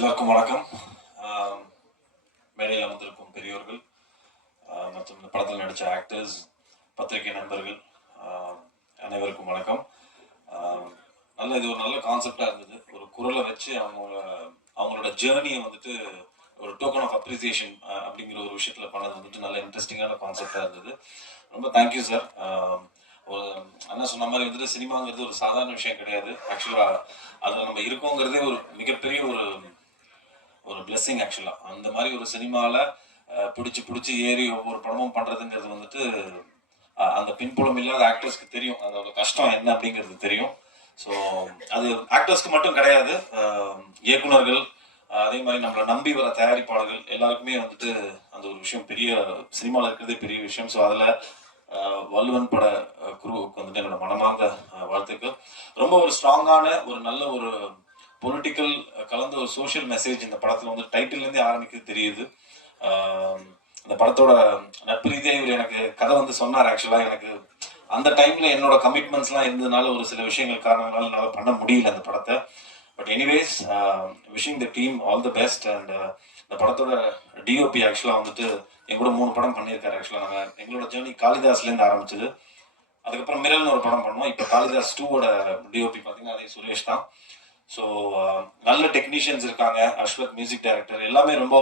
எல்லாருக்கும் வணக்கம். மேடையில் அமர்ந்திருக்கும் பெரியோர்கள் மற்றும் இந்த படத்தில் நடித்த ஆக்டர்ஸ் பத்திரிகை நண்பர்கள் அனைவருக்கும் வணக்கம். நல்ல இது ஒரு நல்ல கான்செப்டாக இருந்தது. ஒரு குரலை வச்சு அவங்க அவங்களோட ஜேர்னியை வந்துட்டு ஒரு டோக்கன் ஆஃப் அப்ரிசியேஷன் அப்படிங்கிற ஒரு விஷயத்தில் பண்ணது வந்துட்டு நல்ல இன்ட்ரெஸ்டிங்கான கான்செப்டாக இருந்தது. ரொம்ப தேங்க்யூ சார் ஒரு அண்ணா சொன்ன மாதிரி வந்துட்டு சினிமாங்கிறது ஒரு சாதாரண விஷயம் கிடையாது. ஆக்சுவலாக அதில் நம்ம இருக்கோங்கிறதே ஒரு மிகப்பெரிய ஒரு பிளெஸ்ஸிங் ஆக்சுவலாக அந்த மாதிரி ஒரு சினிமாவில் பிடிச்சி பிடிச்சி ஏறி ஒவ்வொரு படமும் பண்ணுறதுங்கிறது வந்துட்டு அந்த பின்புலம் இல்லாத ஆக்டர்ஸ்க்கு தெரியும். அதோட கஷ்டம் என்ன அப்படிங்கிறது தெரியும். ஸோ அது ஆக்டர்ஸ்க்கு மட்டும் கிடையாது. இயக்குநர்கள் இயக்குனர்கள் அதே மாதிரி நம்மளை நம்பி வர தயாரிப்பாளர்கள் எல்லாருக்குமே வந்துட்டு அந்த ஒரு விஷயம் பெரிய சினிமாவில் இருக்கிறதே பெரிய விஷயம். ஸோ அதில் வல்லுவன் பட குருவுக்கு வந்துட்டு என்னோட மனமார்ந்த வாழ்த்துக்கள். ரொம்ப ஒரு ஸ்ட்ராங்கான ஒரு நல்ல ஒரு பொலிட்டிக்கல் கலந்த ஒரு சோஷியல் மெசேஜ் இந்த படத்தில் வந்து டைட்டில்லேருந்தே ஆரம்பிக்கிறது தெரியுது. அந்த இந்த படத்தோட நட்பு ரீதியாக இவர் எனக்கு கதை வந்து சொன்னார் ஆக்சுவலாக எனக்கு அந்த டைமில் என்னோட கமிட்மெண்ட்ஸ்லாம் இருந்ததுனால ஒரு சில விஷயங்கள் காரணங்களால் என்னால் பண்ண முடியல அந்த படத்தை. But anyways wishing the team all the best and இந்த படத்தோட டிஓபி ஆக்சுவலாக வந்துட்டு என் கூட மூணு படம் பண்ணியிருக்காரு ஆக்சுவலாக நாங்கள் எங்களோட ஜேர்னி காளிதாஸ்லேருந்து ஆரம்பிச்சது. அதுக்கப்புறம் மிரல்னு ஒரு படம் பண்ணோம் இப்போ காளிதாஸ் டூவோட டிஓபி பார்த்தீங்கன்னா அதே சுரேஷ் தான். ஸோ uh, நல்ல டெக்னீஷியன்ஸ் இருக்காங்க அஸ்வத் மியூசிக் டைரக்டர் எல்லாமே ரொம்ப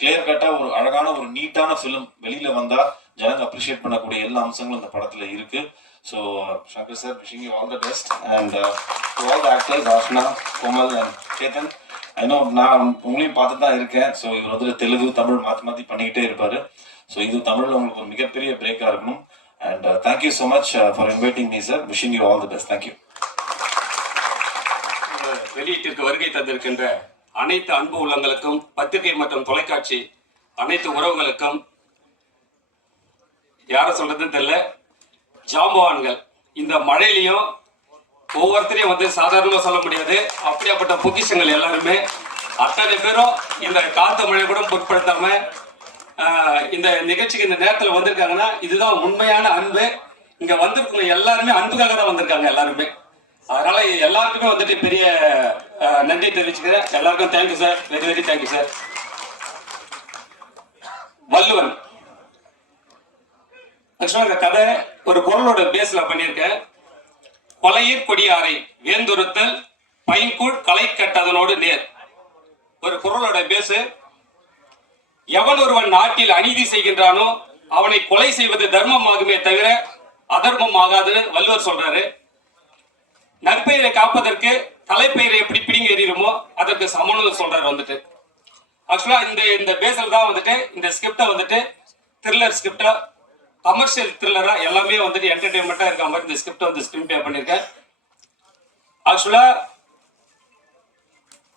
கிளியர் கட்டாக ஒரு அழகான ஒரு நீட்டான ஃபிலிம் வெளியில் வந்தால் ஜனங்க அப்ரிஷியேட் பண்ணக்கூடிய எல்லா அம்சங்களும் இந்த படத்தில் இருக்கு. So Shankar sir wishing you all the best and all the actors Ashna Komal and Ketan I know நான் உங்களையும் பார்த்து தான் இருக்கேன். ஸோ இவர் வந்து தெலுங்கு தமிழ் மாற்றி மாற்றி பண்ணிக்கிட்டே இருப்பார். ஸோ இது தமிழில் உங்களுக்கு ஒரு மிகப்பெரிய பிரேக்காக இருக்கணும். And thank you so much for inviting me sir wishing you all the best thank you வெளியீட்டிற்கு வருகை தந்திருக்கின்ற அனைத்து அன்பு உள்ளங்களுக்கும் பத்திரிகை மற்றும் தொலைக்காட்சி அனைத்து உறவுகளுக்கும் யார சொல்றதுன்னு தெரியல ஜாம்பவான்கள். இந்த மழையிலையும் ஒவ்வொருத்தரையும் வந்து சாதாரணமா சொல்ல முடியாது. அப்படியாப்பட்ட பொக்கிஷங்கள் எல்லாருமே அத்தனை பேரும் இந்த காத்து மழை கூட பொருட்படுத்தாம இந்த நிகழ்ச்சிக்கு இந்த நேரத்தில் வந்திருக்காங்கன்னா இதுதான் உண்மையான அன்பு. இங்க வந்திருக்கவங்க எல்லாருமே அன்புக்காக தான் வந்திருக்காங்க எல்லாருமே. அதனால எல்லாருக்குமே வந்துட்டு பெரிய நன்றி தெரிவிச்சுக்கிறேன். எல்லாருக்கும் thank you sir very very thank you sir Valluvan. ஆக்சுவலாக இந்த கதை ஒரு குரலோட பேஸ்ல பண்ணியிருக்கேன். கொலையீர் கொடியாரை வேந்துருத்தல் பைங்கூழ் களை கட்டதனோடு நேர். ஒரு குரலோட பேசு எவன் ஒருவன் நாட்டில் அநீதி செய்கின்றானோ அவனை கொலை செய்வது தர்மமாகுமே தவிர அதர்மம் ஆகாதுன்னு வள்ளுவர் சொல்றாரு. நற்பெயரை காப்பதற்கு தலைப்பெயரை எப்படி பிடிங்க எறியுமோ அதற்கு சமணம் சொல்றாரு வந்துட்டு. ஆக்சுவலா இந்த இந்த பேஸில் தான் வந்துட்டு இந்த ஸ்கிரிப்டை வந்துட்டு த்ரில்லர் ஸ்கிரிப்டா கமர்ஷியல் த்ரில்லரா எல்லாமே வந்துட்டு என்டர்டைன்மெண்ட்டா இருக்க மாதிரி இந்த ஸ்கிரிப்ட் வந்து ஸ்கிரீன் பே பண்ணியிருக்கேன் ஆக்சுவலா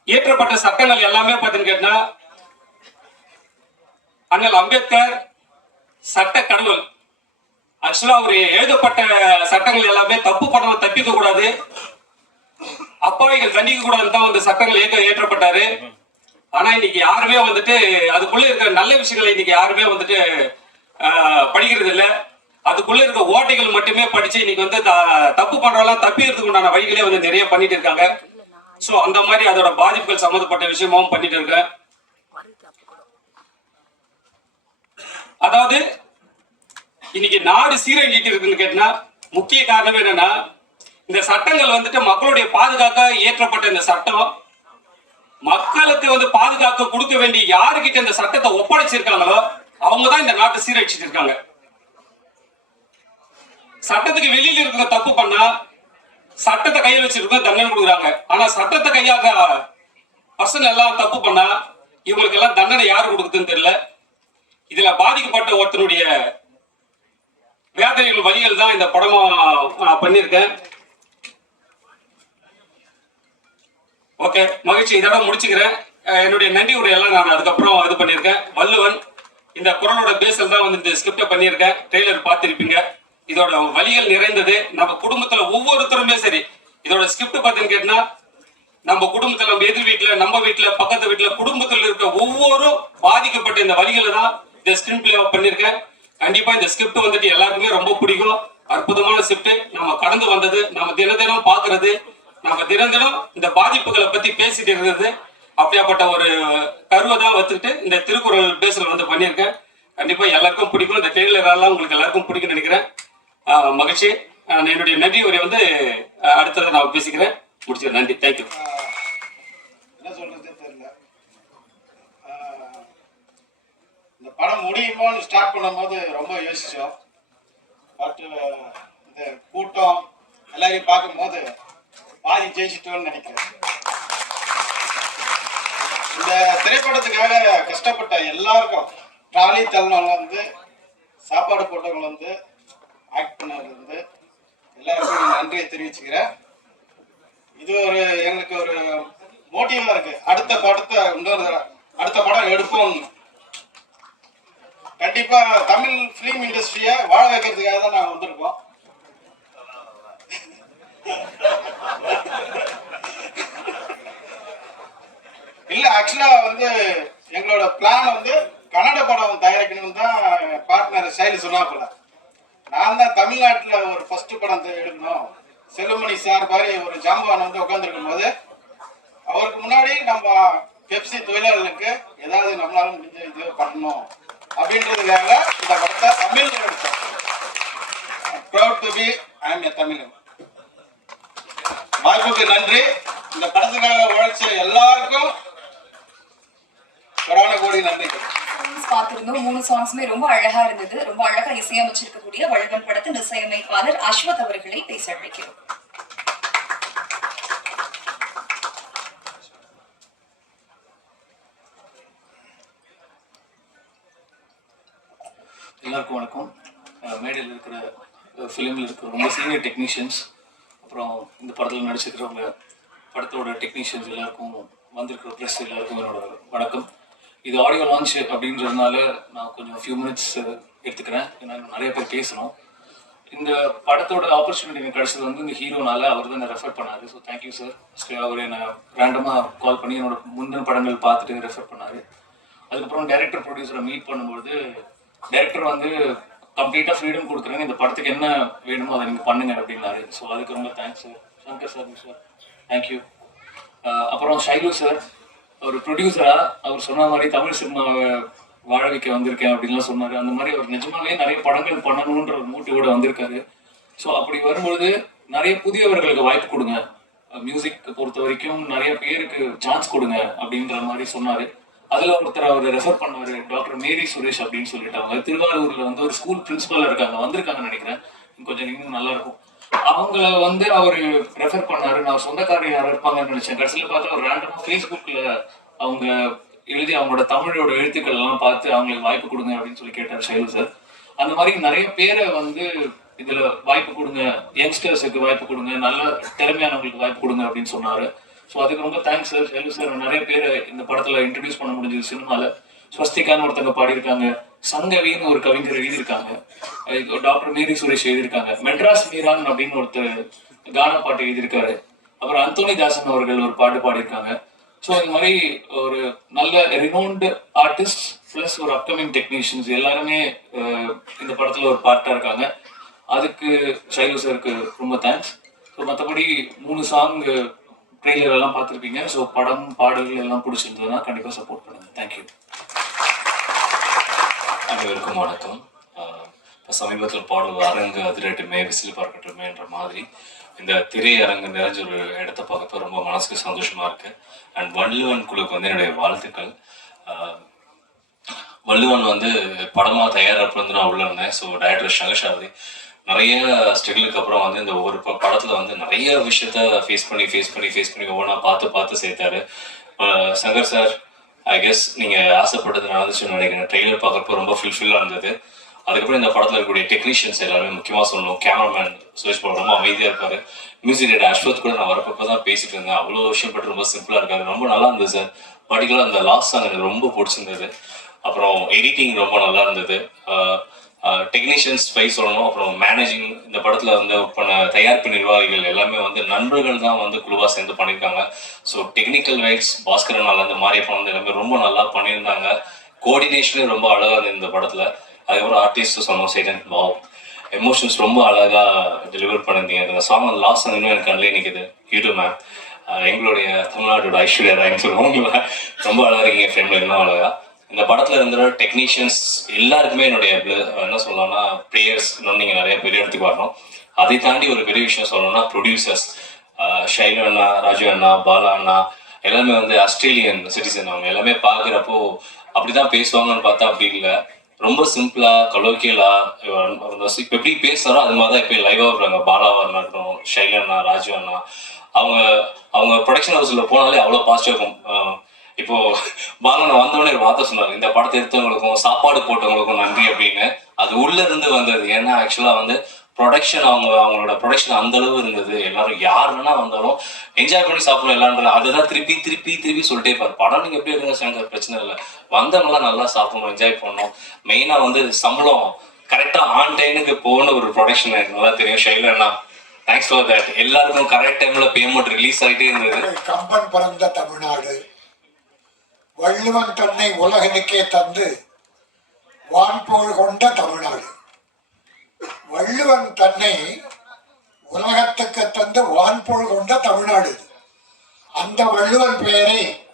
இயற்றப்பட்ட சட்டங்கள் எல்லாமே பார்த்தீங்கன்னு கேட்டா அண்ணல் அம்பேத்கர் சட்ட கடவுள். ஆக்சுவலா அவர் எழுதப்பட்ட சட்டங்கள் எல்லாமே தப்பு பண்ணவன் தப்பிக்க கூடாது. அப்பாவிகள் தண்டிக்க கூடாதுன்னு தான் வந்து சட்டங்கள் ஏற்ற ஏற்றப்பட்டாரு. ஆனா இன்னைக்கு யாருமே வந்துட்டு அதுக்குள்ள இருக்கிற நல்ல விஷயங்களை இன்னைக்கு யாருமே வந்துட்டு படிக்கிறது இல்ல. அதுக்குள்ள இருக்க ஓட்டைகள் மட்டுமே படிச்சு இன்னைக்கு வந்து த- தப்பு பண்றவெல்லாம் தப்பிக்கிறதுக்கு உண்டான வழிகளே வந்து நிறைய பண்ணிட்டு இருக்காங்க. சோ அந்த மாதிரி அதோட பாதிப்புகள் சம்மந்தப்பட்ட விஷயமும் பண்ணிட்டு இருக்கேன். அதாவது இன்னைக்கு நாடு சீரழிஞ்சிட்டு இருக்குன்னு கேட்டா முக்கிய காரணம் என்னன்னா இந்த சட்டங்கள் வந்துட்டு மக்களுடைய பாதுகாக்க இயற்றப்பட்ட இந்த சட்டம். மக்களுக்கு வந்து பாதுகாக்க கொடுக்க வேண்டிய யாருக்கிட்ட இந்த சட்டத்தை ஒப்படைச்சிருக்காங்களோ அவங்க தான் இந்த நாட்டை சீரழிச்சிட்டு இருக்காங்க சட்டத்துக்கு வெளியில இருக்கிற தப்பு பண்ணா சட்டத்தை கையில் வச்சிருக்க தண்டனை கொடுக்குறாங்க. ஆனா சட்டத்தை கையாக்க பசங்க எல்லாம் தப்பு பண்ணா இவங்களுக்கு எல்லாம் தண்டனை யாரு கொடுக்குதுன்னு தெரியல. இதுல பாதிக்கப்பட்ட ஒருத்தனுடைய வேதனைகள் வழிகள் தான் இந்த படமா நான் பண்ணியிருக்கேன். ஓகே மகிழ்ச்சி. இதோட முடிச்சுக்கிறேன். என்னுடைய நன்றி உரையெல்லாம் நான் அதுக்கப்புறம் இது பண்ணியிருக்கேன். வள்ளுவன் இந்த குரலோட பேசல் தான் வந்து இந்த ஸ்கிரிப்டை பண்ணியிருக்கேன். ட்ரெய்லர் பார்த்துருப்பீங்க. இதோட வழிகள் நிறைந்தது. நம்ம குடும்பத்துல ஒவ்வொருத்தருமே சரி இதோட ஸ்கிரிப்ட் பார்த்தீங்கன்னு கேட்டா நம்ம குடும்பத்துல நம்ம எதிர் வீட்டுல நம்ம வீட்டுல பக்கத்து வீட்டுல குடும்பத்துல இருக்க ஒவ்வொரு பாதிக்கப்பட்ட இந்த வழிகளை தான் இந்த ஸ்கிரீன் பிளே பண்ணியிருக்கேன். கண்டிப்பா இந்த ஸ்கிரிப்ட் வந்துட்டு எல்லாருக்குமே ரொம்ப பிடிக்கும். அற்புதமான ஸ்கிரிப்ட் நம்ம கடந்து வந்தது நம்ம தினம் தினம் பாக்குறது நம்ம தினம் தினம் இந்த பாதிப்புகளை பத்தி பேசிட்டு இருக்கிறது. அப்படியாப்பட்ட ஒரு கருவை தான் வச்சுக்கிட்டு இந்த திருக்குறள் பேசல வந்து பண்ணியிருக்கேன். கண்டிப்பா எல்லாருக்கும் பிடிக்கும். இந்த டெய்லர் எல்லாம் உங்களுக்கு எல்லாருக்கும் பிடிக்கும்னு நினைக்கிறேன். மகிழ்ச்சி. என்னுடைய நன்றி உரை வந்து அடுத்ததை நான் பேசிக்கிறேன். முடிச்சுக்கிறேன். நன்றி. தேங்க்யூ என்ன சொல்றதே தெரியல ஆஹ் படம் முடியுமோன்னு ஸ்டார்ட் பண்ணும்போது ரொம்ப யோசிச்சோம். பட் இந்த கூட்டம் எல்லாரையும் பார்க்கும்போது பாதி ஜெயிச்சிட்டோம்னு நினைக்கிறேன். இந்த திரைப்படத்துக்காக கஷ்டப்பட்ட எல்லாருக்கும் ட்ராலி தள்ளினவங்க வந்து சாப்பாடு போட்டவங்க வந்து ஆக்ட் பண்ணவங்க வந்து எல்லாருக்கும் நன்றியை தெரிவிச்சுக்கிறேன். இது ஒரு எங்களுக்கு ஒரு மோட்டிவா இருக்கு. அடுத்த படத்தை இன்னொரு அடுத்த படம் எடுப்போம்னு. கண்டிப்பா தமிழ் பிலிம் இண்டஸ்ட்ரியை வாழ வைக்கிறதுக்காக தான் நாங்க வந்திருக்கோம். இல்ல ஆக்சுவலா வந்து எங்களோட பிளான் வந்து கன்னட படம் தயாரிக்கணும்னு தான் பார்ட்னர் சைலு சொன்னாப்புல நான் தான் தமிழ்நாட்டுல ஒரு ஃபர்ஸ்ட் படம் எடுக்கணும் செல்லுமணி சார் மாதிரி ஒரு ஜாம்பவான் வந்து உட்காந்துருக்கும் போது அவருக்கு முன்னாடி நம்ம பெப்சி தொழிலாளர்களுக்கு ஏதாவது நம்மளால முடிஞ்ச இது பண்ணணும். அப்படின்றதுக்காக இந்த படத்தை தமிழ் எடுத்தோம். ப்ரௌட் டு பி ஏ தமிழன் வாய்ப்புக்கு நன்றி. இந்த படத்துக்காக உழைச்ச எல்லாருக்கும் கொரோனா கோடி நன்றி பார்த்திருந்தோம். மூணு சாங்ஸ்மே ரொம்ப அழகா இருந்தது. ரொம்ப அழகா இசையமைச்சிருக்கக்கூடிய வள்ளுவன் படத்தின் இசையமைப்பாளர் அஸ்வத் அவர்களை பேச அழைக்கிறோம். எல்லாருக்கும் வணக்கம். மேடையில் இருக்கிற ஃபிலிமில் இருக்கிற ரொம்ப சீனியர் டெக்னீஷியன்ஸ் அப்புறம் இந்த படத்தில் நடிச்சிருக்கிறவங்க படத்தோட டெக்னீஷியன்ஸ் எல்லாருக்கும் வந்திருக்கிற ப்ரெஸ் எல்லாருக்கும் என்னோட வணக்கம். இது ஆடியோ லான்ச் அப்படின்றதுனால நான் கொஞ்சம் ஃபியூ மினிட்ஸ் எடுத்துக்கிறேன். ஏன்னா நிறைய பேர் பேசணும். இந்த படத்தோட ஆப்பர்ச்சுனிட்டி எனக்கு கிடைச்சது வந்து இந்த ஹீரோனால அவர் தான் ரெஃபர் பண்ணாரு. ஸோ தேங்க்யூ சார் அவர் என்னை ரேண்டமாக கால் பண்ணி என்னோட முந்தின படங்கள் பார்த்துட்டு ரெஃபர் பண்ணாரு. அதுக்கப்புறம் டைரக்டர் ப்ரொடியூசரை மீட் பண்ணும்போது டைரக்டர் வந்து கம்ப்ளீட்டாக ஃப்ரீடம் கொடுத்துருங்க. இந்த படத்துக்கு என்ன வேணுமோ அதை நீங்கள் பண்ணுங்க அப்படின்னாரு. ஸோ அதுக்கு ரொம்ப thanks sir Shankar sir sir thank you அப்புறம் ஷைலு சார் ஒரு ப்ரொடியூசராக அவர் சொன்ன மாதிரி தமிழ் சினிமாவை வாழ வைக்க வந்திருக்கேன் அப்படின்லாம் சொன்னார். அந்த மாதிரி அவர் நிஜமாவே நிறைய படங்கள் பண்ணணுன்ற ஒரு மூட்டிவோட வந்திருக்காரு. ஸோ அப்படி வரும்பொழுது நிறைய புதியவர்களுக்கு வாய்ப்பு கொடுங்க. மியூசிக் பொறுத்த வரைக்கும் நிறைய பேருக்கு சான்ஸ் கொடுங்க அப்படின்ற மாதிரி சொன்னார். அதுல ஒருத்தர் அவர் ரெஃபர் பண்ணாரு டாக்டர் மேரி சுரேஷ் அப்படின்னு சொல்லிட்டு அவங்க திருவாரூர்ல வந்து ஒரு ஸ்கூல் பிரின்சிபலா இருக்காங்க. வந்திருக்காங்கன்னு நினைக்கிறேன். கொஞ்சம் இன்னும் நல்லா இருக்கும். அவங்கள வந்து அவர் ரெஃபர் பண்ணாரு. நான் சொந்தக்காரர் யாரும் இருப்பாங்கன்னு நினைச்சேன். கடைசியில் பார்த்தா ஒரு ரேண்டமா ஃபேஸ்புக்ல அவங்க எழுதி அவங்களோட தமிழோட எழுத்துக்கள் எல்லாம் பார்த்து அவங்களுக்கு வாய்ப்பு கொடுங்க அப்படின்னு சொல்லி கேட்டார் ஷைலு சார். அந்த மாதிரி நிறைய பேரை வந்து இதுல வாய்ப்பு கொடுங்க. யங்ஸ்டர்ஸுக்கு வாய்ப்பு கொடுங்க. நல்ல திறமையானவங்களுக்கு வாய்ப்பு கொடுங்க அப்படின்னு சொன்னாரு. ஸோ அதுக்கு ரொம்ப தேங்க்ஸ் சார் ஷைலு சார் நிறைய பேர் இந்த படத்தில் இன்ட்ரடியூஸ் பண்ண முடிஞ்சது சினிமாவில் ஸ்வஸ்திகான்னு ஒருத்தங்க பாடியிருக்காங்க. சங்கவின்னு ஒரு கவிஞர் எழுதியிருக்காங்க. டாக்டர் மேரி சுரேஷ் எழுதியிருக்காங்க. மெட்ராஸ் மீரான் அப்படின்னு ஒருத்தர் கான பாட்டு எழுதியிருக்காரு. அப்புறம் அந்தோனி தாசன் அவர்கள் ஒரு பாட்டு பாடியிருக்காங்க. ஸோ இந்த மாதிரி ஒரு நல்ல ரினோன்டு ஆர்டிஸ்ட் ப்ளஸ் ஒரு அப்கமிங் டெக்னீஷியன்ஸ் எல்லாருமே இந்த படத்தில் ஒரு பார்ட்டாக இருக்காங்க. அதுக்கு ஷைலு சாருக்கு ரொம்ப தேங்க்ஸ் ஸோ மற்றபடி மூணு சாங் ட்ரெய்லர் எல்லாம் பார்த்துருப்பீங்க. ஸோ படம் பாடல்கள் எல்லாம் பிடிச்சிருந்ததுன்னா கண்டிப்பாக சப்போர்ட் பண்ணுங்க. தேங்க்யூ அனைவருக்கும் வணக்கம். இப்ப சமீபத்தில் பாடல் அரங்கு அதிரட்டுமே விசில் பார்க்கட்டுமே என்ற மாதிரி இந்த திரையரங்கு நிறைஞ்ச ஒரு இடத்த பார்க்கப்ப ரொம்ப மனசுக்கு சந்தோஷமா இருக்கு. அண்ட் வள்ளுவன் குழுக்கு வந்து என்னுடைய வாழ்த்துக்கள். ஆஹ் வள்ளுவன் வந்து படமா தயாரிப்பு வந்து நான் உள்ளே இருந்தேன். ஸோ டைரக்டர் சங்கர் நிறைய ஸ்ட்ரகிளுக்கு அப்புறம் வந்து இந்த ஒவ்வொரு ப- படத்துல வந்து நிறைய விஷயத்த ஃபேஸ் பண்ணி ஃபேஸ் பண்ணி ஃபேஸ் பண்ணி ஒவ்வொன்றா பார்த்து பார்த்து சேர்த்தாரு. சங்கர் சார் ஐ கெஸ் நீங்கள் ஆசைப்பட்டது நடந்துச்சுன்னு நினைக்கிறேன். ட்ரெய்லர் பார்க்குறப்ப ரொம்ப ஃபுல்ஃபில்லாக இருந்தது. அதுக்கப்புறம் இந்த படத்தில் இருக்கக்கூடிய டெக்னீஷியன்ஸ் எல்லாருமே முக்கியமாக சொல்லணும். கேமராமேன் சுரேஷ் பாபு ரொம்ப அமைதியாக இருப்பார். மியூசிக் டேட் அஸ்வத் கூட நான் வரப்போ தான் பேசிட்டு இருந்தேன். அவ்வளோ விஷயம் பட்டு ரொம்ப சிம்பிளாக இருக்காது ரொம்ப நல்லா இருந்தது சார் பர்டிகுலராக அந்த லாஸ்ட் சாங் எனக்கு ரொம்ப பிடிச்சிருந்தது. அப்புறம் எடிட்டிங் ரொம்ப நல்லா இருந்தது. டெக்னீஷியன்ஸ் பை சொல்லணும். அப்புறம் மேனேஜிங் இந்த படத்தில் வந்து பண்ண தயாரிப்பு நிர்வாகிகள் எல்லாமே வந்து நண்பர்கள் தான் வந்து குழுவாக சேர்ந்து பண்ணியிருக்காங்க. ஸோ டெக்னிக்கல் வைஸ் பாஸ்கரன் நல்லா இந்த மாரியப்பன் வந்து எல்லாமே ரொம்ப நல்லா பண்ணியிருந்தாங்க. கோஆர்டினேஷனே ரொம்ப அழகாக இருந்தது இந்த படத்தில். அதுக்கப்புறம் ஆர்டிஸ்ட் சொன்னோம் சைடன் பாவ் எமோஷன்ஸ் ரொம்ப அழகாக டெலிவர் பண்ணியிருந்தீங்க. இந்த சாங் லாஸ்ட் இன்னும் எனக்கு கண்ணிலே நிற்குது யூடியூப் மேம் எங்களுடைய தமிழ்நாட்டோட ஐஸ்வர்யா தான் சொல்லுவோம் ரொம்ப அழகாக இருக்கீங்க ஃப்ரேம்ல இன்னும் அழகா. இந்த படத்துல இருந்த டெக்னீஷியன்ஸ் எல்லாருக்குமே என்னுடைய என்ன சொல்லலாம்னா ப்ரேயர்ஸ் இன்னும் நீங்க நிறைய பெரிய இடத்துக்கு வரணும் அதை தாண்டி ஒரு பெரிய விஷயம் சொல்லணும்னா ப்ரொடியூசர்ஸ் ஷைலு அண்ணா ராஜு அண்ணா பாலா அண்ணா எல்லாமே வந்து ஆஸ்திரேலியன் சிட்டிசன் அவங்க. எல்லாமே பார்க்குறப்போ அப்படிதான் பேசுவாங்கன்னு பார்த்தா அப்படி இல்லை. ரொம்ப சிம்பிளா கலோக்கியலா இப்போ எப்படி பேசுறாரோ அது மாதிரி தான் இப்போ லைவாக வருவாங்க பாலாவா இருக்கட்டும் ஷைலு அண்ணா ராஜு அண்ணா. அவங்க அவங்க ப்ரொடக்ஷன் ஹவுஸ்ல போனாலே அவ்வளோ பாசிட்டிவ் இருக்கும். இப்போ பாலன் வந்தவொடனே ஒரு வார்த்தை சொன்னார். இந்த படத்தை எடுத்தவங்களுக்கும் சாப்பாடு போட்டவங்களுக்கும் நன்றி அப்படின்னு. அது உள்ள இருந்து வந்தது. ஏன்னா ஆக்சுவலா வந்து ப்ரொடக்ஷன் அவங்க அவங்களோட ப்ரொடக்ஷன் அந்த அளவு இருந்தது. எல்லாரும் யார் வேணா வந்தாலும் என்ஜாய் பண்ணி சாப்பிடணும் எல்லாரும் அதுதான் திருப்பி திருப்பி திருப்பி சொல்லிட்டே இருப்பார். படம் நீங்க எப்படி எடுங்க சங்கர் பிரச்சனை இல்லை. வந்தவங்களாம் நல்லா சாப்பிடணும் என்ஜாய் பண்ணணும். மெயினா வந்து சம்பளம் கரெக்டா ஆன் டைமுக்கு போன ஒரு ப்ரொடக்ஷன் எனக்கு நல்லா தெரியும். ஷைலண்ணா தேங்க்ஸ் ஃபார் தட் எல்லாருக்கும் கரெக்ட் டைம்ல பேமெண்ட் ரிலீஸ் ஆகிட்டே இருந்தது. கம்பன் பிறந்த தமிழ்நாடு. வள்ளுவன் தன்னை உலகனுக்கே தந்து வான்போல் கொண்ட தமிழ்நாடு வள்ளுவன் தன்னை உலகத்துக்கு தந்து வான்போல் கொண்ட தமிழ்நாடு அந்த வள்ளுவன் பெயரை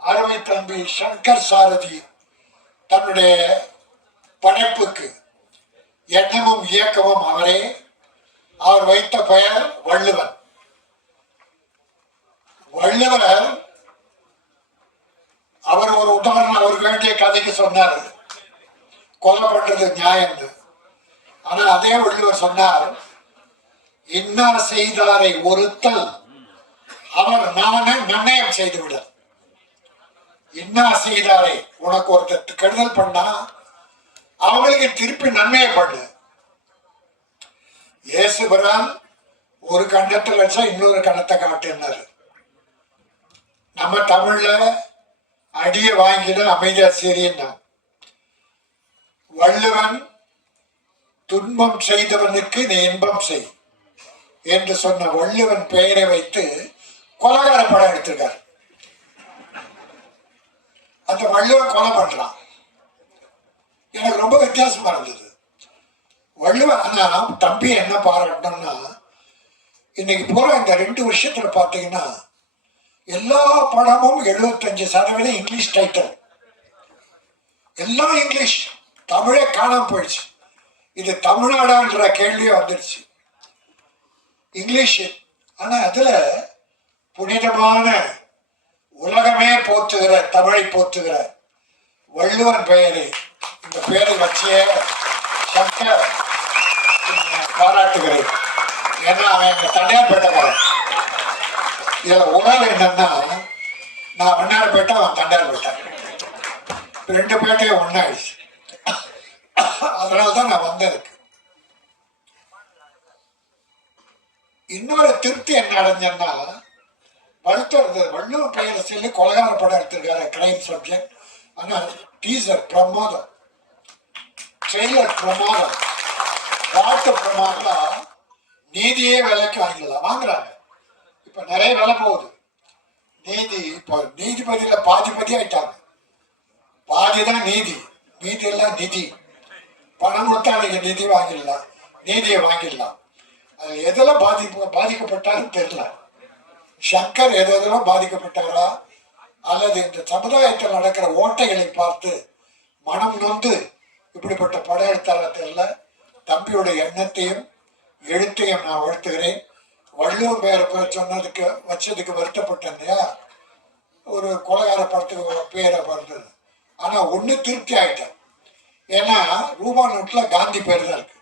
அருமை தம்பி சங்கர் சாரதி தன்னுடைய படைப்புக்கு எண்ணமும் இயக்கமும் அவரே. அவர் வைத்த பெயர் வள்ளுவன். வள்ளுவர் அவர் ஒரு உதாரணம் அவருக்கு வேண்டிய கதைக்கு சொன்னார். கொல்லப்பட்டது நியாயம் ஆனால் ஆனா அதே வள்ளுவர் சொன்னார் இன்னார் செய்தாரை ஒருத்தல் அவர் நானே நிர்ணயம் செய்து விட இன்னா செய்தாரை உனக்கு ஒருத்தர் கெடுதல் பண்ணா அவங்களுக்கு திருப்பி நன்மையை பண்ணு. இயேசுபிரான் ஒரு கண்டத்தில் வச்சா இன்னொரு கணத்தை காட்டுனாரு. நம்ம தமிழ்ல அடிய வாங்கிட அமைதியா சரின்னா வள்ளுவன் துன்பம் செய்தவனுக்கு நீ இன்பம் செய் என்று சொன்ன வள்ளுவன் பெயரை வைத்து கொலகார படம் எடுத்திருக்கார். அந்த வள்ளுவன் கொலை பண்றான் எனக்கு ரொம்ப வித்தியாசமா இருந்தது. வள்ளுவன் ஆனா தம்பி என்ன பாராட்டணும்னா இன்னைக்கு பூரா இந்த ரெண்டு வருஷத்துல பாத்தீங்கன்னா எல்லா படமும் எழுபத்தஞ்சு சதவீதம் இங்கிலீஷ் டைட்டில் எல்லாம் இங்கிலீஷ் தமிழே காணாம போயிடுச்சு. இது தமிழ்நாடான்ற கேள்வியே வந்துடுச்சு. இங்கிலீஷ் ஆனா அதுல புனிதமான உலகமே போற்றுகிற தமிழை போற்றுகிற வள்ளுவன் பெயரு இந்த பெயரை வச்சே சங்கர் பாராட்டுகிறேன். ஏன்னா அவன் தனியார் தண்டையார்பேட்டைக்காரன் இதுல உறவு என்னன்னா நான் வண்ணாரப்பேட்டை அவன் தண்டையார்பேட்டை ரெண்டு பேட்டையும் ஒன்னாயிடுச்சு அதனால தான் நான் வந்ததுக்கு. இன்னொரு திருப்தி என்ன அடைஞ்சேன்னா வழுத்துறது வள்ளுவர் பெயரை சொல்லி கொலகார படம் எடுத்திருக்காரு கிரைம் சப்ஜெக்ட். ஆனால் டீசர் பிரமாதம் ட்ரெய்லர் பிரமாதம் பாட்டு பிரமாதம் நீதியே விலைக்கு வாங்கிடலாம். வாங்குறாங்க. இப்போ நிறைய விலை போகுது. நீதி இப்போ நீதிபதியில் பாதி பதி ஆயிட்டாங்க. பாதி தான் நீதி. மீதி எல்லாம் நிதி. பணம் கொடுத்தா நீங்கள் நிதி வாங்கிடலாம். நீதியை வாங்கிடலாம். அது எதுல பாதிப்பு பாதிக்கப்பட்டாருன்னு தெரியல. சங்கர் எது எதெல்லாம் பாதிக்கப்பட்டாரா? அல்லது இந்த சமுதாயத்தில் நடக்கிற ஓட்டைகளை பார்த்து மனம் நொந்து இப்படிப்பட்ட படம் எடுத்தாரா தெரியல? தம்பியோட எண்ணத்தையும் எழுத்தையும் நான் வளர்த்துகிறேன் வள்ளுவன் பேரை பேர் சொன்னதுக்கு வச்சதுக்கு வருத்தப்பட்டேன் இல்லையா ஒரு கொலகார படத்துக்கு பேரை பிறந்தது ஆனால் ஒன்று திருப்தி ஆகிட்டேன் ஏன்னா ரூபா நோட்டில் காந்தி பேர் தான் இருக்கு.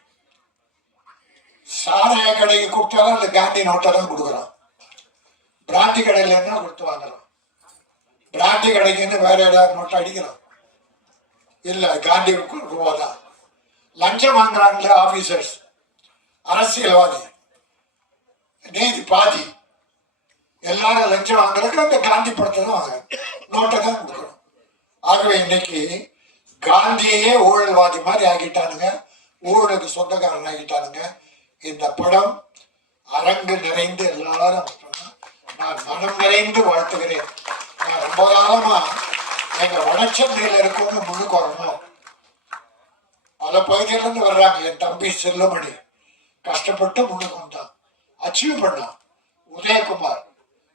சாராய கடைக்கு கொடுத்தாலும் அந்த காந்தி நோட்டை தான் கொடுக்குறோம் பிராந்தி கடையில் என்ன கொடுத்து வாங்குறோம் பிராந்தி கடைக்குன்னு வேற ஏதாவது நோட்டை அடிக்கிறோம் இல்லை காந்தி ரூபா தான். லஞ்சம் வாங்குறாங்களே ஆஃபீஸர்ஸ் அரசியல்வாதி. நீதி பாதி. எல்லாரும் லஞ்சம் வாங்குறதுக்கு அந்த காந்தி படத்தை தான் வாங்க நோட்டை தான் கொடுக்கணும். ஆகவே இன்னைக்கு காந்தியே ஊழல்வாதி மாதிரி ஆகிட்டானுங்க. ஊழலுக்கு சொந்தக்காரன் ஆகிட்டானுங்க. இந்த படம் அரங்கு நிறைந்து எல்லாரும் நான் மனம் நிறைந்து வாழ்த்துகிறேன். நான் ரொம்ப காலமா எங்க வடச்சந்தையில இருக்கவங்க முன்னுக்கு வரணும் பல பகுதியிலிருந்து வர்றாங்க. என் தம்பி செல்லுமணி. கஷ்டப்பட்டு முன்னுக்கு வந்தான் அச்சீவ் பண்ணார். உதயகுமார்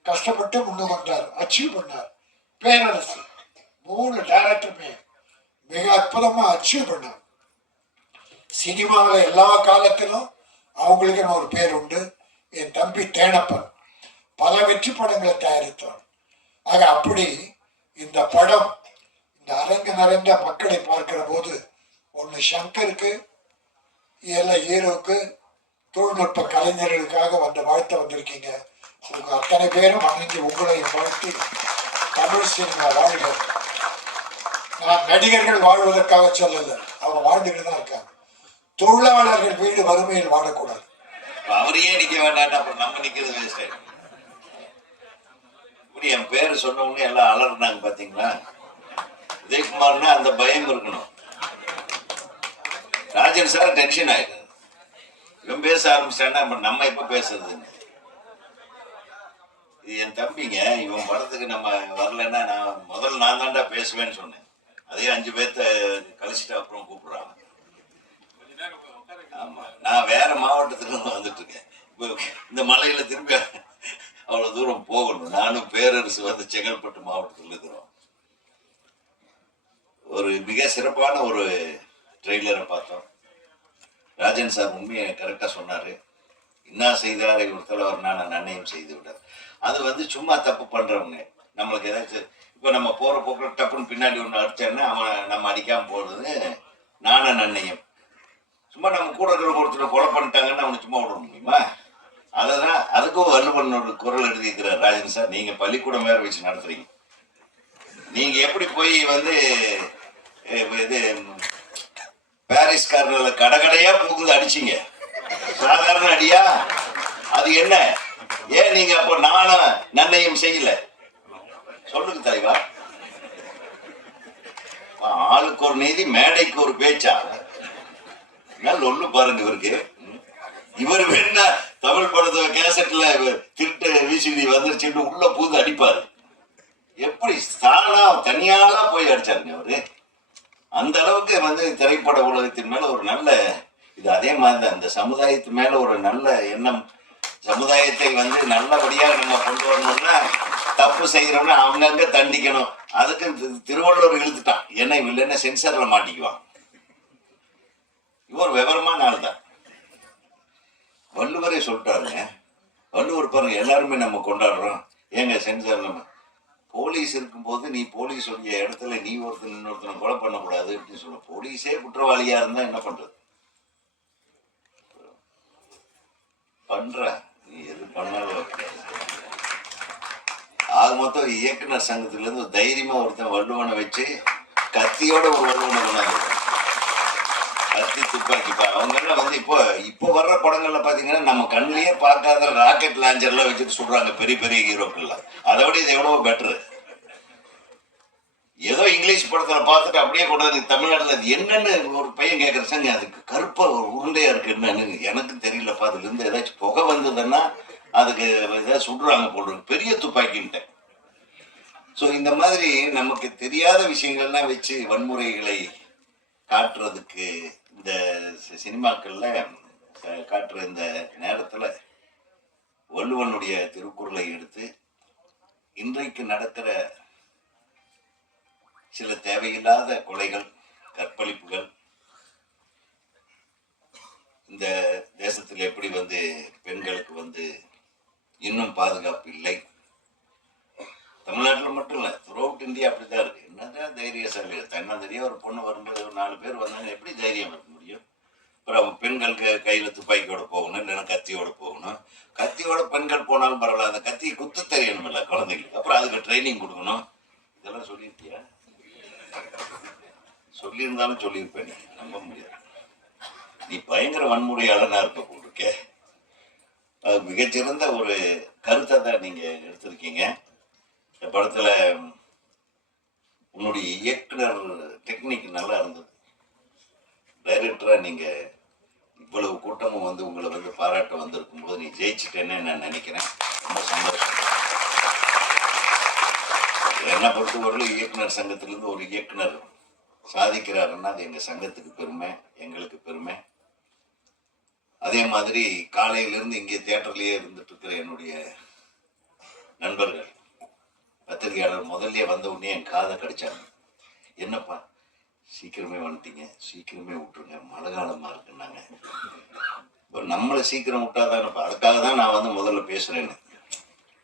கஷ்டப்பட்டு முன்னுக்கு வந்தார் அச்சீவ் பண்ணார். பேரரசு. மூணு டைரக்டருமே மிக அற்புதமா அச்சீவ் பண்ணார். சினிமாவில் எல்லா காலத்திலும் அவங்களுக்குன்னு ஒரு பேர் உண்டு. என் தம்பி தேனப்பன். பல வெற்றி படங்களை தயாரித்தவர். ஆக அப்படி இந்த படம் இந்த அரங்கு நிறைந்த மக்களை பார்க்கிற போது ஒன்று சங்கருக்கு இல்லை ஹீரோவுக்கு தொழில்நுட்ப கலைஞர்களுக்காக வந்த வாழ்த்த வந்திருக்கீங்க. உங்க அத்தனை பேரும் அணிந்து உங்களையும் வாழ்த்தி தமிழ் சினிமா வாழ்க. நான் நடிகர்கள் வாழ்வதற்காக சொல்லல அவங்க வாழ்ந்துட்டு தான் இருக்காங்க. தொழிலாளர்கள் வீடு வறுமையில் வாழக்கூடாது. அவரையே நிக்க வேண்டாம் அப்புறம் நம்ம நிக்கிறது வேஸ்ட் ஆயிடும் இப்படி என் பேரு சொன்ன உடனே எல்லாம் அலறினாங்க பாத்தீங்களா? உதயகுமார்னா அந்த பயம் இருக்கணும். ராஜன் சார் டென்ஷன் ஆயிடுது இவன் பேச ஆரம்பிச்சிட்டான்னா நம்ம எப்ப பேசுறதுன்னு இது என் தம்பிங்க இவன் படத்துக்கு நம்ம வரலைன்னா நான் முதல்ல நான் தாண்டா பேசுவேன்னு சொன்னேன். அதே அஞ்சு பேர்த்த கழிச்சிட்டு அப்புறம் கூப்பிடுறாங்க. ஆமா. நான் வேற மாவட்டத்துல இருந்து வந்துட்டு இருக்கேன் இப்போ இந்த மலையில திரும்பி அவ்வளவு தூரம் போகணும். நானும் பேரரசு வந்து செங்கல்பட்டு மாவட்டத்தில் இருக்கிறோம். ஒரு மிக சிறப்பான ஒரு ட்ரெய்லரை பார்த்தோம். ராஜன் சார் உண்மையை கரெக்டாக சொன்னார். இன்னா செய்தாரை ஒரு தலைவர் நான் நன்னையும் செய்து விட்டார் அது வந்து சும்மா தப்பு பண்ணுறவங்க நம்மளுக்கு ஏதாச்சும் இப்போ நம்ம போகிற போக்கில் டப்புன்னு பின்னாடி ஒன்று அடித்தேன்னா அவன் நம்ம அடிக்காமல் போறது நான நன்னையும் சும்மா நம்ம கூட இருக்கிற ஒருத்தர் கொலை பண்ணிட்டாங்கன்னு அவனை சும்மா விட முடியுமா? அததான் அதுக்கும் வல்லுவனோட குரல் எழுதியிருக்கிறார். ராஜன் சார் நீங்கள் பள்ளிக்கூடம் வேற வச்சு நடத்துறீங்க. நீங்கள் எப்படி போய் வந்து இது பாரிஸ் கடகடையா புகுந்து அடிச்சீங்க. சாதாரண அடியா? அது என்ன? ஏன் நீங்க அப்போ நானும் நன்மையும் செய்யல? சொல்லுங்க தலைவா. ஆளுக்கு ஒரு நீதி மேடைக்கு ஒரு பேச்சா? நல்ல ஒண்ணு பாருங்க இவருக்கு. இவர் வேணா தமிழ் படத்துல கேசட்ல திருட்டு வீசி வந்துருச்சுன்னு உள்ள பூந்து அடிப்பாரு. எப்படி தானா தனியாலாம் போய் அடிச்சாருங்க அவரு அந்த அளவுக்கு வந்து திரைப்பட உலகத்தின் மேல ஒரு நல்ல இது அதே மாதிரி தான். இந்த சமுதாயத்து மேல ஒரு நல்ல எண்ணம் சமுதாயத்தை வந்து நல்லபடியா நம்ம கொண்டு வரணும்னா தப்பு செய்யறோம்னா அவங்கங்க தண்டிக்கணும். அதுக்கு திருவள்ளுவர் இழுத்துட்டான். என்ன இல்லைன்னா சென்சார்ல மாட்டிக்குவான். இவர் விவரமான ஆள் தான். வள்ளுவரே சொல்லிட்டாருங்க. வள்ளுவர் பாருங்க எல்லாருமே நம்ம கொண்டாடுறோம். ஏங்க சென்சார் நம்ம போலீஸ் இருக்கும்போது நீ போலீஸ் உடைய இடத்துல நீ ஒருத்தன் இன்னொருத்தனை கொலை பண்ணக்கூடாது அப்படின்னு சொல்ல போலீஸே குற்றவாளியா இருந்தா என்ன பண்றது? பண்ற. நீ எது பண்ணாலும் ஆக மொத்தம் இயக்குனர் சங்கத்துல இருந்து தைரியமா ஒருத்தன் வள்ளுவனை வச்சு கத்தியோட ஒரு வள்ளுவனை கொண்டாந்து கத்தி துப்பாக்கி அவங்கெல்லாம் வந்து இப்போ இப்போ வர்ற படங்கள்ல பாத்தீங்கன்னா நம்ம கண்ணிலேயே பார்க்காத ராக்கெட் லாஞ்சர்லாம் வச்சுட்டு சுடுறாங்க பெரிய பெரிய ஹீரோக்கள்லாம் அதை விட இது எவ்வளவு பெட்டரு ஏதோ இங்கிலீஷ் படத்துல பார்த்துட்டு அப்படியே கொண்டாந்து தமிழ்நாட்டில் அது என்னன்னு ஒரு பையன் கேட்கற அதுக்கு கருப்பா ஒரு உருண்டையா இருக்கு என்னன்னு எனக்கு தெரியலப்பா அதுல இருந்து ஏதாச்சும் புகை வந்ததுன்னா அதுக்கு ஏதாவது சுடுறாங்க போடுறது பெரிய துப்பாக்கின்ட்டேன் ஸோ இந்த மாதிரி நமக்கு தெரியாத விஷயங்கள்லாம் வச்சு வன்முறைகளை காட்டுறதுக்கு இந்த சி- காட்டுற இந்த நேரத்தில் வள்ளுவனுடைய திருக்குறளை எடுத்து இன்றைக்கு நடக்கிற சில தேவையில்லாத கொலைகள் கற்பழிப்புகள் இந்த தேசத்தில் எப்படி வந்து பெண்களுக்கு வந்து இன்னும் பாதுகாப்பு இல்லை தமிழ்நாட்டில் மட்டும் இல்லை த்ரூ அவுட் இந்தியா அப்படிதான் இருக்குது என்னதான் தைரியசாலி தன்னந்தனியா ஒரு பொண்ணு வரும்போது ஒரு நாலு பேர் வந்தாங்க எப்படி தைரியம் இருக்க முடியும்? அப்புறம் பெண்களுக்கு கையில் துப்பாக்கியோட போகணும் இல்லைன்னா கத்தியோட போகணும். கத்தியோட பெண்கள் போனாலும் பரவாயில்ல அந்த கத்தியை குத்து தெரியணும் இல்லை குழந்தைங்களுக்கு அப்புறம் அதுக்கு ட்ரைனிங் கொடுக்கணும். இதெல்லாம் சொல்லியிருக்கியா? சொல்லியிருந்தாலும் சொல்லியிருப்பேன் நீ நம்ப முடியாது. நீ பயங்கர வன்முறையாளனா இருக்க போட்டிருக்கே அது மிகச்சிறந்த ஒரு கருத்தை தான் நீங்கள் எடுத்திருக்கீங்க. இந்த உன்னுடைய இயக்குனர் டெக்னிக் நல்லா இருந்தது. டைரக்டராக நீங்கள் இவ்வளவு கூட்டமும் வந்து உங்களை வந்து பாராட்ட வந்திருக்கும் போது நீ ஜெயிச்சிட்டேன்னு நான் நினைக்கிறேன். ரொம்ப சந்தோஷம். என்னை பொறுத்தவரையிலும் இயக்குனர் சங்கத்திலிருந்து ஒரு இயக்குனர் சாதிக்கிறாருன்னா அது எங்கள் சங்கத்துக்கு பெருமை எங்களுக்கு பெருமை. அதே மாதிரி காலையிலிருந்து இங்கே தேட்டர்லேயே இருந்துட்டு இருக்கிற என்னுடைய நண்பர்கள் பத்திரிகையாளர் முதல்ல வந்த உடனே என் காதை கடிச்சாங்க. என்னப்பா சீக்கிரமே வந்துட்டீங்க சீக்கிரமே விட்டுருங்க மழை காலமா இருக்குன்னாங்க. இப்போ நம்மளை சீக்கிரம் விட்டாதான் அதுக்காக தான் நான் வந்து முதல்ல பேசுறேன்னு.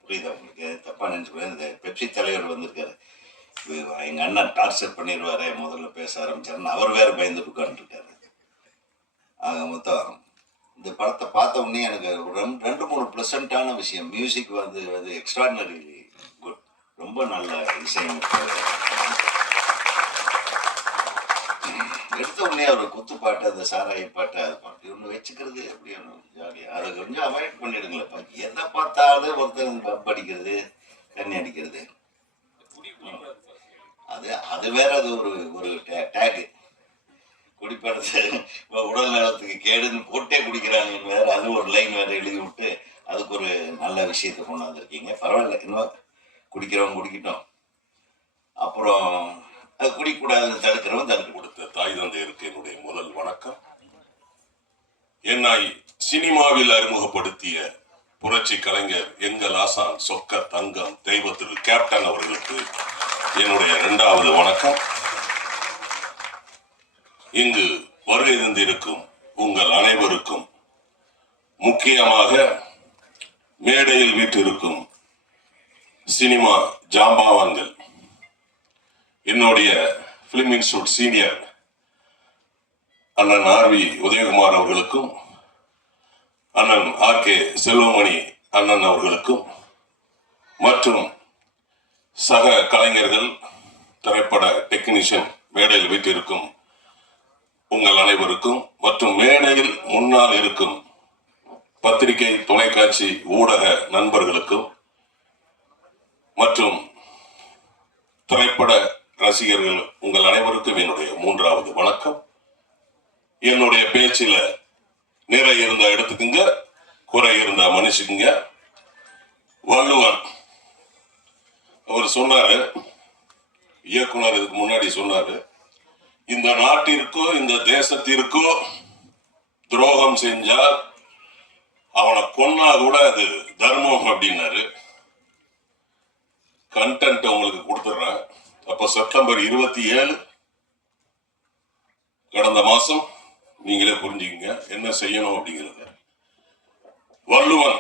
புரியுதா உங்களுக்கு? தப்பா நினைச்சுக்கோங்க. இந்த பெப்சி தலைவர் வந்திருக்காரு. இது எங்க அண்ணன் டார்ச்சர் பண்ணிடுவாரே முதல்ல பேச ஆரம்பிச்சாருன்னு அவர் வேற பயந்து உட்காந்துருக்காரு ஆக மொத்தம் இந்த படத்தை பார்த்த உடனே எனக்கு ரெண்டு ரெண்டு மூணு ப்ளசண்ட்டான விஷயம். மியூசிக் வந்து அது எக்ஸ்ட்ராடினரி ரொம்ப நல்ல இசையமைப்பு எடுத்த உடனே அவர் குத்துப்பாட்டு அந்த சாராய பாட்டு அது பாட்டு ஒன்று வச்சுக்கிறது எப்படி ஒன்று ஜாலியாக அதை கொஞ்சம் அவாய்ட் பண்ணிடுங்களேப்பா எதை பார்த்தாலும் ஒருத்தர் பப் அடிக்கிறது கண்ணி அடிக்கிறது. அது அது வேற அது ஒரு ஒரு டேகு குடிப்பழத்தை உடல் நலத்துக்கு கேடுன்னு போட்டே குடிக்கிறாங்கன்னு வேற. அது ஒரு லைன் வேற எழுதி விட்டு அதுக்கு ஒரு நல்ல விஷயத்தை கொண்டாந்துருக்கீங்க. பரவாயில்ல. இன்னும் குடிக்கிறவங்க குடிக்கட்டும். அப்புறம் அது குடிக்கக்கூடாதுன்னு தடுக்கிறவன் தடுக்க கொடுத்த தாய் தந்தையருக்கு என்னுடைய முதல் வணக்கம். என்னை சினிமாவில் அறிமுகப்படுத்திய புரட்சி கலைஞர் எங்கள் ஆசான் சொக்க தங்கம் தெய்வ திரு கேப்டன் அவர்களுக்கு என்னுடைய இரண்டாவது வணக்கம். இங்கு வருகை தந்திருக்கும் உங்கள் அனைவருக்கும் முக்கியமாக மேடையில் வீட்டிருக்கும் சினிமா ஜாம்பாவான்கள் என்னுடைய பிலிம் இன்ஸ்டியூட் சீனியர் அண்ணன் ஆர் வி உதயகுமார் அவர்களுக்கும் அண்ணன் ஆர் கே செல்வமணி அண்ணன் அவர்களுக்கும் மற்றும் சக கலைஞர்கள் திரைப்பட டெக்னீஷியன் மேடையில் வீட்டிருக்கும் உங்கள் அனைவருக்கும் மற்றும் மேடையில் முன்னால் இருக்கும் பத்திரிகை தொலைக்காட்சி ஊடக நண்பர்களுக்கும் மற்றும் திரைப்பட ரசிகர்கள் உங்கள் அனைவருக்கும் என்னுடைய மூன்றாவது வணக்கம். என்னுடைய பேச்சில நிறை இருந்தா எடுத்துக்குங்க குறை இருந்தா மனுஷுக்குங்க வள்ளுவர் அவர் சொன்னாரு இயக்குனர் இதுக்கு முன்னாடி சொன்னாரு இந்த நாட்டிற்கோ இந்த தேசத்திற்கோ துரோகம் செஞ்சால் அவனை கொன்னா கூட அது தர்மம் அப்படின்னாரு. கண்டென்ட் உங்களுக்கு கொடுத்துட்றேன் அப்ப செப்டம்பர் இருபத்தி ஏழு கடந்த மாசம் நீங்களே புரிஞ்சுக்கங்க என்ன செய்யணும் அப்படிங்கிறது. வள்ளுவன்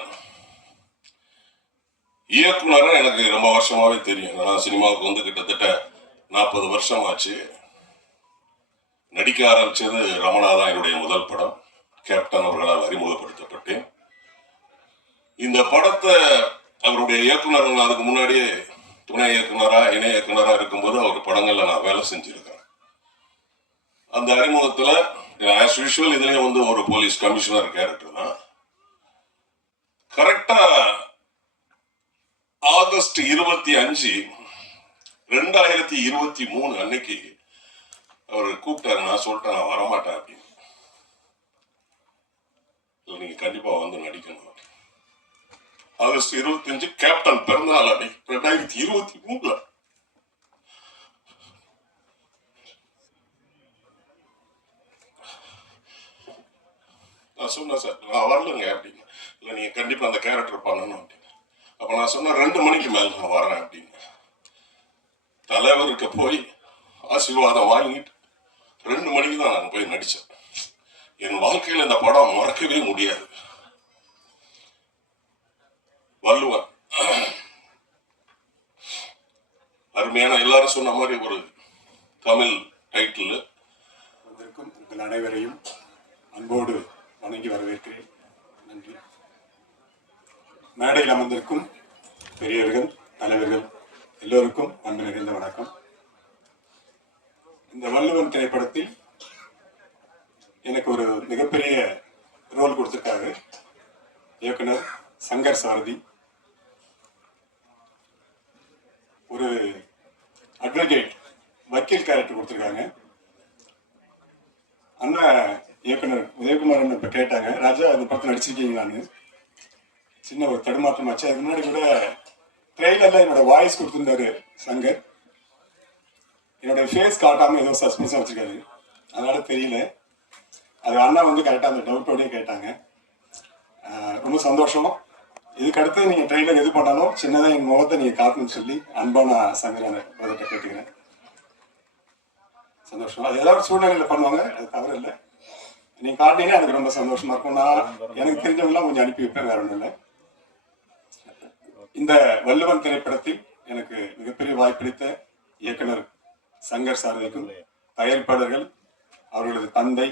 இயக்குனரா எனக்கு ரொம்ப வருஷமாவே தெரியும். நான் சினிமாவுக்கு வந்து கிட்டத்தட்ட நாற்பது வருஷம் ஆச்சு நடிக்க ஆரம்பிச்சது ரமணா தான் என்னுடைய முதல் படம். கேப்டன் அவர்களால் அறிமுகப்படுத்தப்பட்டேன். இந்த படத்தை அவருடைய இயக்குனர் அதுக்கு முன்னாடியே துணை இயக்குனரா இணை இயக்குனரா இருக்கும்போது அவர் படங்கள்ல நான் வேலை செஞ்சிருக்கிறேன் அந்த அறிமுகத்துல ஆஸ் யூஷுவல் இதுலயும் வந்து ஒரு போலீஸ் கமிஷனர் கேரக்டர் தான். கரெக்டா ஆகஸ்ட் இருபத்தி அஞ்சு ரெண்டாயிரத்தி இருபத்தி மூணு அன்னைக்கு அவர் கூப்பிட்டாரு நான் சொல்லிட்டேன் நான் வரமாட்டேன் அப்படின்னு. நீங்க கண்டிப்பா வந்து நடிக்கணும் ஆகஸ்ட் இருபத்தி அஞ்சு கேப்டன் பிறந்தநாள் அன்னைக்கு ரெண்டாயிரத்தி இருபத்தி மூணுல. நான் சொன்னேன் சார் நான் வரலங்க அப்படின்னு. இல்லை நீங்க கண்டிப்பா அந்த கேரக்டர் பண்ணணும் அப்படின்னு. அப்போ நான் சொன்னேன் ரெண்டு மணிக்கு மேல நான் வரேன் அப்படின்னு. தலைவருக்கு போய் ஆசீர்வாதம் வாங்கிட்டு ரெண்டு மணிக்கு தான் நான் போய் நடிச்சேன். என் வாழ்க்கையில இந்த படம் மறக்கவே முடியாது. வள்ளுவர். அருமையான எல்லாரும் சொன்ன மாதிரி ஒரு தமிழ் டைட்டில் வந்திருக்கும் உங்கள் அனைவரையும் அன்போடு வணங்கி வரவேற்கிறேன். நன்றி. மேடையில் அமர்ந்திருக்கும் பெரியவர்கள் தலைவர்கள் எல்லோருக்கும் அன்பு நிறைந்த வணக்கம். இந்த வள்ளுவன் திரைப்படத்தில் எனக்கு ஒரு மிகப்பெரிய ரோல் கொடுத்திருக்காரு இயக்குனர் சங்கர் சாரதி. ஒரு அட்வொகேட் வக்கீல் கேரக்டர் கொடுத்துருக்காங்க. அண்ணா இயக்குனர் உதயகுமார் அண்ணன் இப்போ கேட்டாங்க ராஜா அந்த படத்தில் நடிச்சிருக்கீங்களான்னு சின்ன ஒரு தடுமாற்றம் ஆச்சு. அதுக்கு முன்னாடி கூட ட்ரெயிலரில் என்னோட வாய்ஸ் கொடுத்துருந்தாரு சங்கர். என்னோட ஃபேஸ் காட்டாமல் ஏதோ சஸ்பென்ஸாக வச்சிருக்காரு. அதனால தெரியல. அது அண்ணா வந்து கரெக்டாக அந்த டவுட்டோடய கேட்டாங்க. ரொம்ப சந்தோஷமாக இதுக்கடுத்து நீங்கள் நீங்க எது பண்ணாலும் சின்னதா என் முகத்தை நீங்க காட்டணும்னு சொல்லி அன்பான சங்கரான பிரதர்கிட்ட கேட்டுக்கிறேன். சந்தோஷம்? அது ஏதாவது சூழ்நிலையில பண்ணுவாங்க அது தவறு இல்லை. நீங்க காட்டினீங்கன்னா எனக்கு ரொம்ப சந்தோஷமா இருக்கும். நான் எனக்கு தெரிஞ்சவங்களாம் கொஞ்சம் அனுப்பி வைப்பேன் வேற ஒன்றும் இல்லை. இந்த வள்ளுவன் திரைப்படத்தில் எனக்கு மிகப்பெரிய வாய்ப்பளித்த இயக்குனர் சங்கர் சாரதிக்கும் தயாரிப்பாளர்கள் அவர்களது தந்தை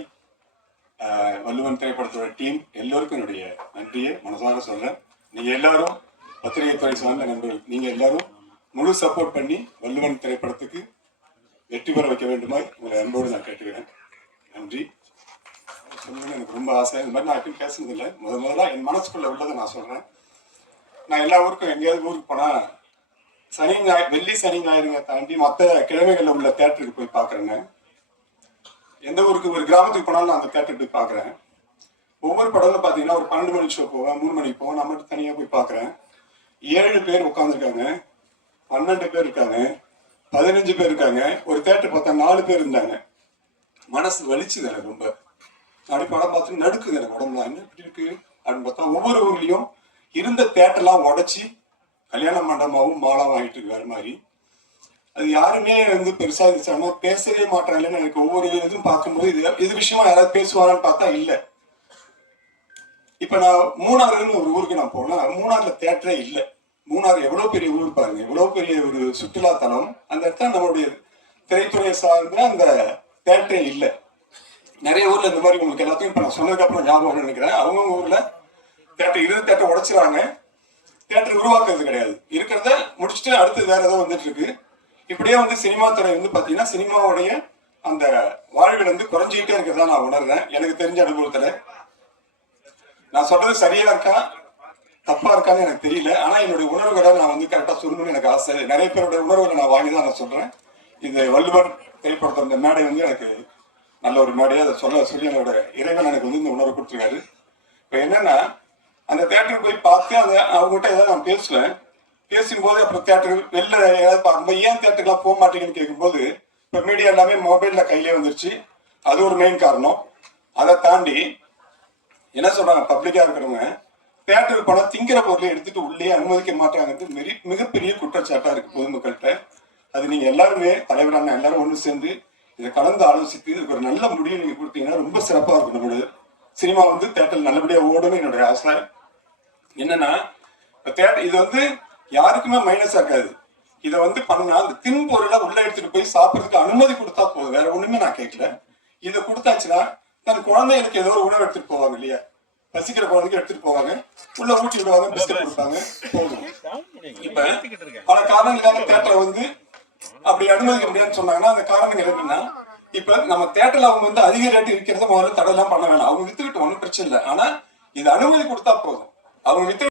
வள்ளுவன் திரைப்படத்தோட டீம் எல்லோருக்கும் என்னுடைய நன்றியை மனசார சொல்றேன். நீங்க எல்லாரும் பத்திரிகை துறை சார்ந்த நண்பர்கள் நீங்க எல்லாரும் முழு சப்போர்ட் பண்ணி வள்ளுவன் திரைப்படத்துக்கு வெற்றி பெற வைக்க வேண்டுமாய் உங்களை அன்போடு நான் கேட்டுக்கிறேன். நன்றி. எனக்கு ரொம்ப ஆசை. இந்த மாதிரி நான் எப்பயும் பேசுனதில்லை. முத முதல்ல என் மனசுக்குள்ள உள்ளதை நான் சொல்றேன். நான் எல்லா ஊருக்கும் எங்கேயாவது ஊருக்கு போனா சனி ஞாயிறு வெள்ளி சனி ஞாயிறுங்க தாண்டி மற்ற கிழமைகளில் உள்ள தேட்டருக்கு போய் பார்க்குறேங்க. எந்த ஊருக்கு ஒரு கிராமத்துக்கு போனாலும் நான் அந்த தேட்டருக்கு போய் பார்க்குறேன். ஒவ்வொரு படம்ல பாத்தீங்கன்னா ஒரு பன்னெண்டு மணி ஷோ போவேன் மூணு மணிக்கு போவேன். நான் மட்டும் தனியாக போய் பார்க்குறேன் ஏழு பேர் உட்காந்துருக்காங்க பன்னெண்டு பேர் இருக்காங்க பதினஞ்சு பேர் இருக்காங்க ஒரு தேட்டர் பார்த்தா நாலு பேர் இருந்தாங்க. மனசு வலிச்சுது எனக்கு ரொம்ப. அப்படி படம் பார்த்து நடுக்குது எனக்கு உடம்புல என்ன இப்படி இருக்கு? அப்படின்னு பார்த்தா ஒவ்வொரு ஊர்லயும் இருந்த தேட்டர்லாம் உடைச்சி கல்யாண மண்டபமாகவும் மாலாவும் ஆகிட்டு இருக்கு மாதிரி. அது யாருமே வந்து பெருசா இருந்துச்சாம பேசவே மாட்டாங்கன்னு எனக்கு ஒவ்வொரு இதுவும் பார்க்கும்போது இது இது விஷயமா யாராவது பேசுவாரான்னு பார்த்தா இல்லை. இப்ப நான் மூணாறுன்னு ஒரு ஊருக்கு நான் போனா மூணாறுல தேட்டரே இல்லை. மூணாறு எவ்வளவு பெரிய ஊர் பாருங்க. எவ்வளவு பெரிய ஒரு சுற்றுலா தலம் அந்த இடத்துல நம்மளுடைய திரைத்துறை சார்ந்த அந்த தேட்டரே இல்லை. நிறைய ஊர்ல இந்த மாதிரி உங்களுக்கு எல்லாத்தையும் இப்ப நான் சொன்னதுக்கு அப்புறம் ஞாபகம் நினைக்கிறேன். அவங்கவுங்க ஊர்ல தேட்டர் இருபது தேட்டர் உடைச்சிறாங்க தேட்டர் உருவாக்குறது கிடையாது. இருக்கிறத முடிச்சுட்டு அடுத்து வேற ஏதோ வந்துட்டு இருக்கு. இப்படியே வந்து சினிமா துறை வந்து பாத்தீங்கன்னா சினிமாவுடைய அந்த வாழ்வில் வந்து குறைஞ்சிக்கிட்டே இருக்கிறதா நான் உணர்றேன். எனக்கு தெரிஞ்ச அனுபவத்துல. நான் சொல்றது சரியா இருக்கா? தப்பா இருக்கான்னு எனக்கு தெரியல. ஆனா என்னுடைய உணர்வுகளை நான் வந்து கரெக்டா சொல்லணும்னு எனக்கு ஆசை. நிறைய பேருடைய உணர்வுகளை நான் வாங்கி தான் நான் சொல்றேன். இந்த வள்ளுவர் திரைப்படத்தோட இந்த மேடை வந்து எனக்கு நல்ல ஒரு மேடையை அதை சொல்ல சொல்லி என்னோட இறைவன் எனக்கு வந்து இந்த உணர்வு கொடுத்துருக்காரு. இப்போ என்னன்னா அந்த தேட்டருக்கு போய் பார்த்து அந்த அவங்ககிட்ட ஏதாவது நான் பேசுவேன். பேசும்போது அப்புறம் தேட்டர் வெளில ஏதாவது பார்க்கும்போது ஏன் தேட்டருக்குலாம் போக மாட்டேங்குன்னு கேட்கும்போது இப்போ மீடியா எல்லாமே மொபைல்ல கையிலே வந்துருச்சு. அது ஒரு மெயின் காரணம். அதை தாண்டி என்ன சொல்றாங்க பப்ளிக்கா இருக்கிறவங்க? தேட்டருக்கு போனா திங்கிற பொருளை எடுத்துட்டு உள்ளே அனுமதிக்க மாட்டாங்கிறது மிக மிகப்பெரிய குற்றச்சாட்டா இருக்கு பொதுமக்கள்கிட்ட. அது நீங்க எல்லாருமே தலைவரான எல்லாரும் ஒன்று சேர்ந்து இதை கலந்து ஆலோசித்து இதுக்கு ஒரு நல்ல முடிவு நீங்க கொடுத்தீங்கன்னா ரொம்ப சிறப்பா இருக்கும் நம்மளோட சினிமா வந்து தேட்டர் நல்லபடியா ஓடணும்னு என்னுடைய ஆசை. என்னன்னா இப்ப தேட்டர் இது வந்து யாருக்குமே மைனஸ் ஆக்காது இதை வந்து பண்ணா அந்த தின் பொருளை உள்ள எடுத்துட்டு போய் சாப்பிட்றதுக்கு அனுமதி கொடுத்தா போதும். வேற ஒண்ணுமே நான் கேட்கல. இதை கொடுத்தாச்சுன்னா தன் குழந்தைகளுக்கு ஏதோ ஒரு உணவு எடுத்துட்டு போவாங்க இல்லையா? பசிக்கிற குழந்தைக்கு எடுத்துட்டு போவாங்க. உள்ள ஊட்டி விடுவாங்க பிஸ்கட் கொடுப்பாங்க போதும் இப்ப பல காரணங்களுக்காக தேட்டரை வந்து அப்படி அனுமதிக்க முடியாதுன்னு சொன்னாங்கன்னா அந்த காரணங்கள் என்னன்னா இப்ப நம்ம தேட்டர்ல அவங்க வந்து அதிக ரேட்டு விற்கிறத முதல்ல தடை எல்லாம் பண்ண வேணாம். அவங்க வித்துக்கிட்டு ஒன்றும் பிரச்சனை இல்லை. ஆனா இது அனுமதி கொடுத்தா போதும். அவங்க வித்து